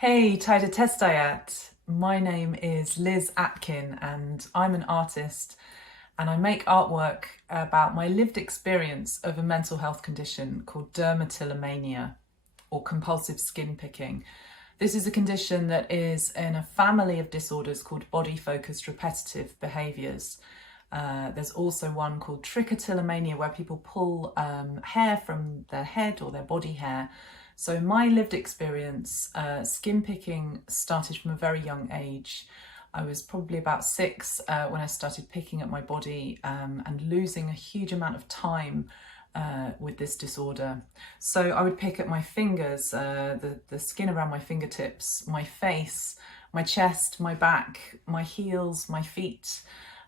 Hey, Taidetestaajat! My name is Liz Atkin and I'm an artist and I make artwork about my lived experience of a mental health condition called dermatillomania or compulsive skin picking. This is a condition that is in a family of disorders called body-focused repetitive behaviours. There's also one called trichotillomania where people pull hair from their head or their body hair. So my lived experience, skin picking started from a very young age. I was probably about 6 when I started picking at my body and losing a huge amount of time with this disorder. So I would pick at my fingers, the skin around my fingertips, my face, my chest, my back, my heels, my feet.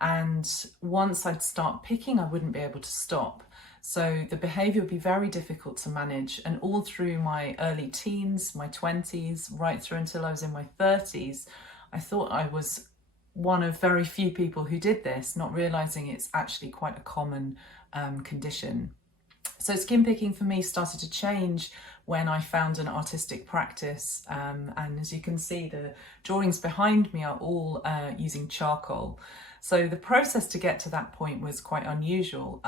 And once I'd start picking, I wouldn't be able to stop. So the behaviour would be very difficult to manage. And all through my early teens, my 20s, right through until I was in my 30s, I thought I was one of very few people who did this, not realising it's actually quite a common condition. So skin picking for me started to change when I found an artistic practice. And as you can see, the drawings behind me are all using charcoal. So the process to get to that point was quite unusual.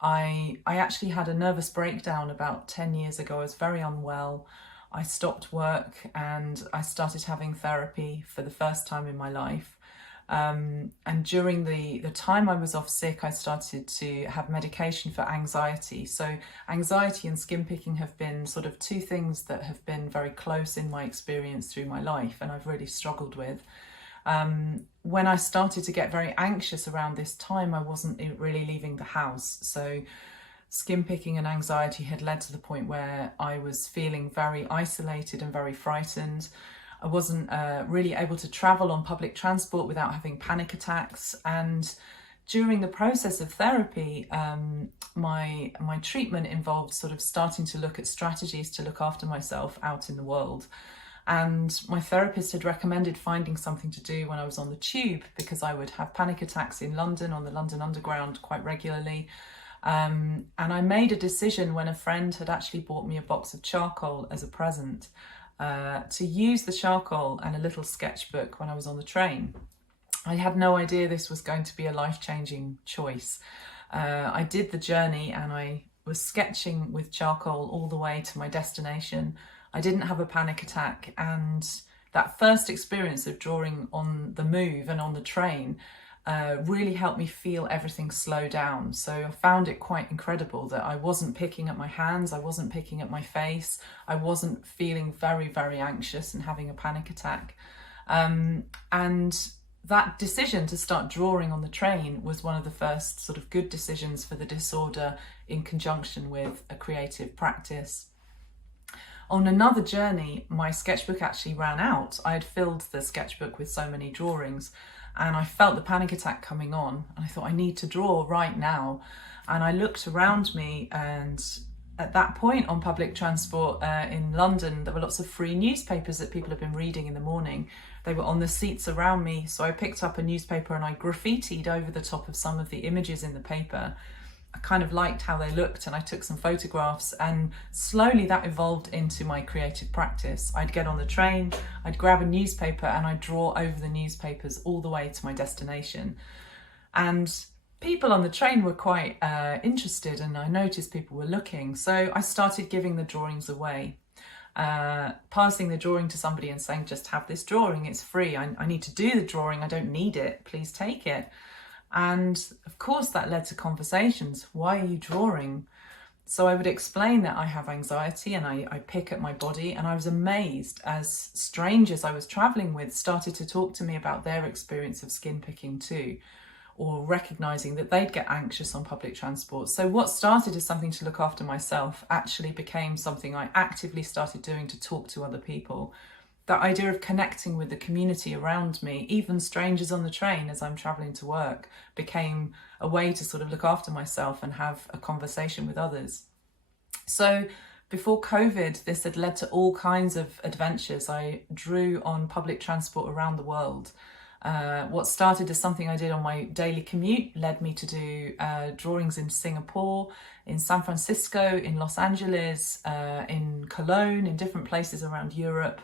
I actually had a nervous breakdown about 10 years ago. I was very unwell. I stopped work and I started having therapy for the first time in my life. And during the time I was off sick, I started to have medication for anxiety. So anxiety and skin picking have been sort of two things that have been very close in my experience through my life and I've really struggled with. When I started to get very anxious around this time, I wasn't really leaving the house. So skin picking and anxiety had led to the point where I was feeling very isolated and very frightened. I wasn't really able to travel on public transport without having panic attacks. And during the process of therapy, my treatment involved sort of starting to look at strategies to look after myself out in the world. And my therapist had recommended finding something to do when I was on the tube because I would have panic attacks in London on the London Underground quite regularly. And I made a decision when a friend had actually bought me a box of charcoal as a present to use the charcoal and a little sketchbook when I was on the train. I had no idea this was going to be a life-changing choice. I did the journey and I was sketching with charcoal all the way to my destination. I didn't have a panic attack, and that first experience of drawing on the move and on the train really helped me feel everything slow down. So I found it quite incredible that I wasn't picking at my hands, I wasn't picking at my face, I wasn't feeling very, very anxious and having a panic attack. And that decision to start drawing on the train was one of the first sort of good decisions for the disorder in conjunction with a creative practice. On another journey, my sketchbook actually ran out. I had filled the sketchbook with so many drawings and I felt the panic attack coming on and I thought I need to draw right now. And I looked around me and at that point on public transport in London, there were lots of free newspapers that people had been reading in the morning. They were on the seats around me. So I picked up a newspaper and I graffitied over the top of some of the images in the paper. I kind of liked how they looked and I took some photographs, and slowly that evolved into my creative practice. I'd get on the train, I'd grab a newspaper and I'd draw over the newspapers all the way to my destination. And people on the train were quite interested and I noticed people were looking. So I started giving the drawings away, passing the drawing to somebody and saying, just have this drawing, it's free. I need to do the drawing, I don't need it, please take it. And of course that led to conversations. Why are you drawing? So I would explain that I have anxiety and I pick at my body, and I was amazed as strangers I was traveling with started to talk to me about their experience of skin picking too, or recognizing that they'd get anxious on public transport. So what started as something to look after myself actually became something I actively started doing to talk to other people. That idea of connecting with the community around me, even strangers on the train as I'm travelling to work, became a way to sort of look after myself and have a conversation with others. So before COVID, this had led to all kinds of adventures. I drew on public transport around the world. What started as something I did on my daily commute led me to do drawings in Singapore, in San Francisco, in Los Angeles, in Cologne, in different places around Europe.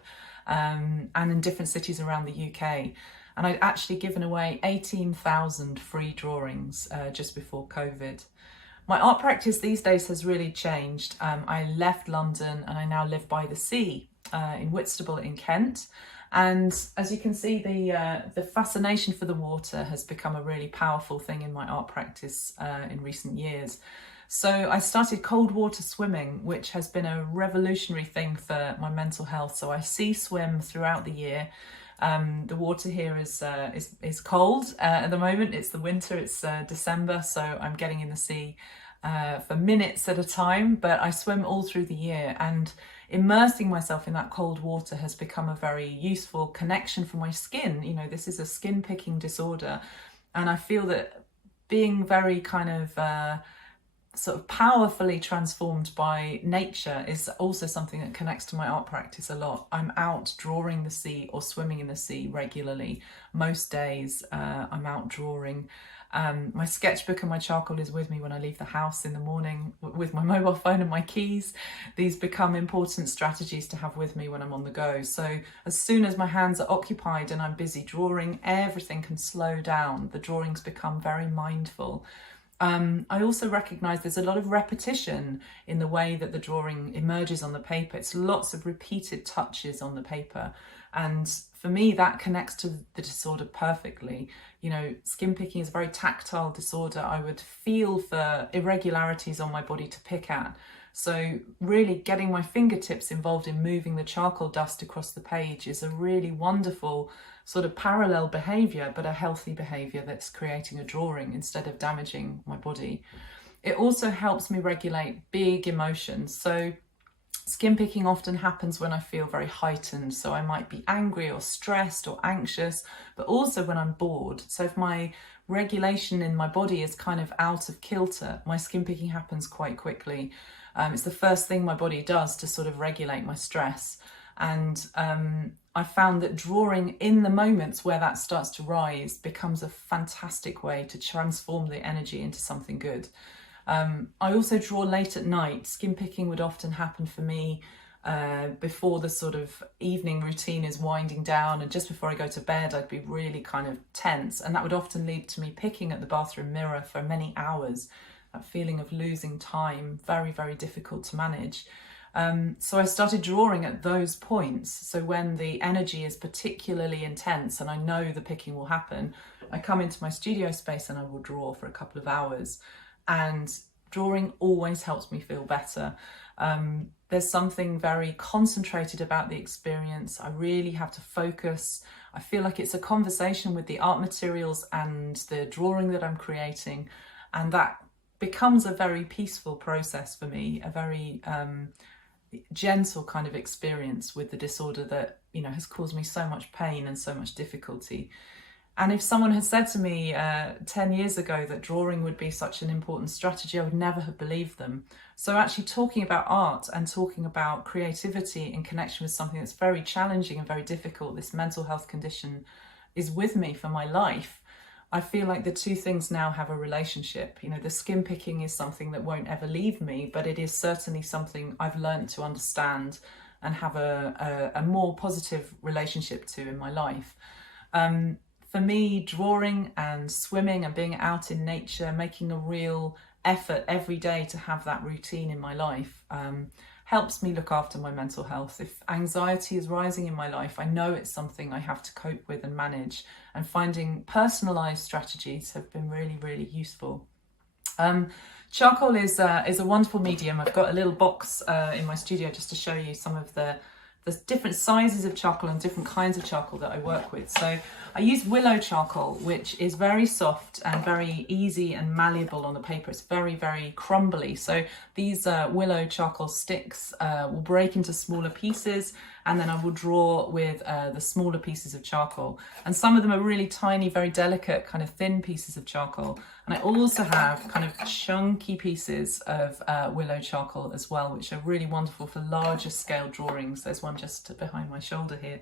and in different cities around the UK. And I'd actually given away 18,000 free drawings just before COVID. My art practice these days has really changed. I left London and I now live by the sea in Whitstable in Kent. And as you can see, the fascination for the water has become a really powerful thing in my art practice in recent years. So I started cold water swimming, which has been a revolutionary thing for my mental health. So I sea swim throughout the year. The water here is cold at the moment. It's the winter, it's December, so I'm getting in the sea for minutes at a time, but I swim all through the year, and immersing myself in that cold water has become a very useful connection for my skin. You know, this is a skin picking disorder, and I feel that being very kind of sort of powerfully transformed by nature is also something that connects to my art practice a lot. I'm out drawing the sea or swimming in the sea regularly. Most days I'm out drawing. My sketchbook and my charcoal is with me when I leave the house in the morning with my mobile phone and my keys. These become important strategies to have with me when I'm on the go. So as soon as my hands are occupied and I'm busy drawing, everything can slow down. The drawings become very mindful. I also recognise there's a lot of repetition in the way that the drawing emerges on the paper. It's lots of repeated touches on the paper. And for me, that connects to the disorder perfectly. You know, skin picking is a very tactile disorder. I would feel for irregularities on my body to pick at. So really getting my fingertips involved in moving the charcoal dust across the page is a really wonderful sort of parallel behaviour, but a healthy behaviour that's creating a drawing instead of damaging my body. It also helps me regulate big emotions. So skin picking often happens when I feel very heightened. So I might be angry or stressed or anxious, but also when I'm bored. So if my regulation in my body is kind of out of kilter, my skin picking happens quite quickly. It's the first thing my body does to sort of regulate my stress. And I found that drawing in the moments where that starts to rise becomes a fantastic way to transform the energy into something good. I also draw late at night. Skin picking would often happen for me before the sort of evening routine is winding down, and just before I go to bed I'd be really kind of tense, and that would often lead to me picking at the bathroom mirror for many hours. That feeling of losing time, very, very difficult to manage. So I started drawing at those points. So when the energy is particularly intense and I know the picking will happen, I come into my studio space and I will draw for a couple of hours. And drawing always helps me feel better. There's something very concentrated about the experience. I really have to focus. I feel like it's a conversation with the art materials and the drawing that I'm creating. And that becomes a very peaceful process for me, a very gentle kind of experience with the disorder that, you know, has caused me so much pain and so much difficulty. And if someone had said to me 10 years ago that drawing would be such an important strategy, I would never have believed them. So actually talking about art and talking about creativity in connection with something that's very challenging and very difficult, this mental health condition is with me for my life. I feel like the two things now have a relationship. You know, the skin picking is something that won't ever leave me, but it is certainly something I've learned to understand and have a more positive relationship to in my life. For me, drawing and swimming and being out in nature, making a real effort every day to have that routine in my life, helps me look after my mental health. If anxiety is rising in my life, I know it's something I have to cope with and manage, and finding personalised strategies have been really, really useful. Charcoal is a wonderful medium. I've got a little box in my studio just to show you some of the different sizes of charcoal and different kinds of charcoal that I work with. So I use willow charcoal, which is very soft and very easy and malleable on the paper. It's very, very crumbly. So these willow charcoal sticks will break into smaller pieces, and then I will draw with the smaller pieces of charcoal. And some of them are really tiny, very delicate, kind of thin pieces of charcoal. And I also have kind of chunky pieces of willow charcoal as well, which are really wonderful for larger scale drawings. There's one just behind my shoulder here.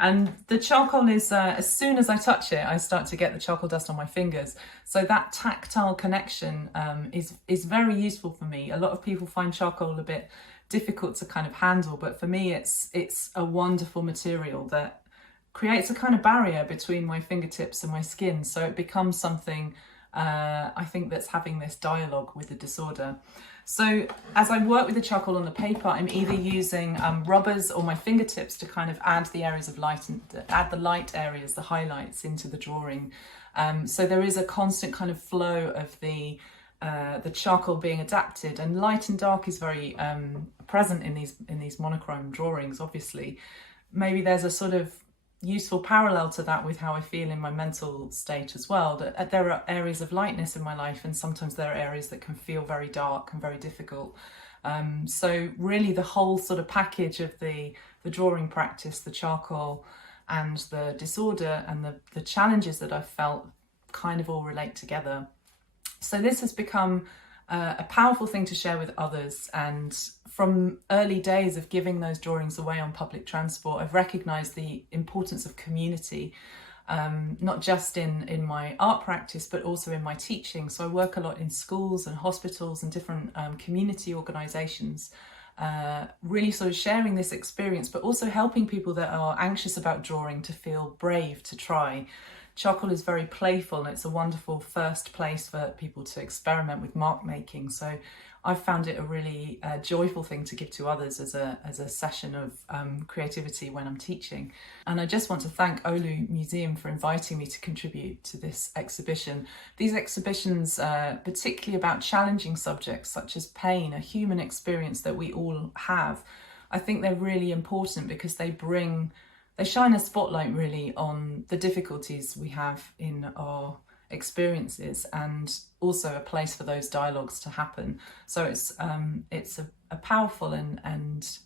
And the charcoal is, as soon as I touch it, I start to get the charcoal dust on my fingers. So that tactile connection is very useful for me. A lot of people find charcoal a bit difficult to kind of handle, but for me it's a wonderful material that creates a kind of barrier between my fingertips and my skin, so it becomes something I think that's having this dialogue with the disorder. So as I work with the charcoal on the paper, I'm either using rubbers or my fingertips to kind of add the areas of light and add the light areas, the highlights, into the drawing. So there is a constant kind of flow of the charcoal being adapted, and light and dark is very present in these monochrome drawings. Obviously, maybe there's a sort of useful parallel to that with how I feel in my mental state as well, that there are areas of lightness in my life and sometimes there are areas that can feel very dark and very difficult. So really the whole sort of package of the drawing practice, the charcoal and the disorder and the challenges that I've felt kind of all relate together. So this has become a powerful thing to share with others, and from early days of giving those drawings away on public transport, I've recognised the importance of community, not just in my art practice but also in my teaching. So I work a lot in schools and hospitals and different community organisations, really sort of sharing this experience but also helping people that are anxious about drawing to feel brave to try. Charcoal is very playful and it's a wonderful first place for people to experiment with mark making. So I've found it a really joyful thing to give to others as a session of creativity when I'm teaching. And I just want to thank Oulun Museum for inviting me to contribute to this exhibition. These exhibitions, particularly about challenging subjects such as pain, a human experience that we all have, I think they're really important because they shine a spotlight really on the difficulties we have in our experiences and also a place for those dialogues to happen. So it's a powerful and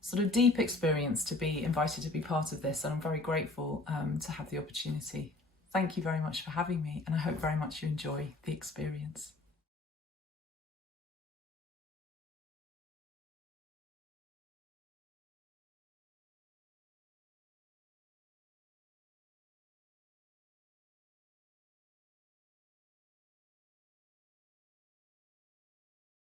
sort of deep experience to be invited to be part of this, and I'm very grateful to have the opportunity. Thank you very much for having me, and I hope very much you enjoy the experience.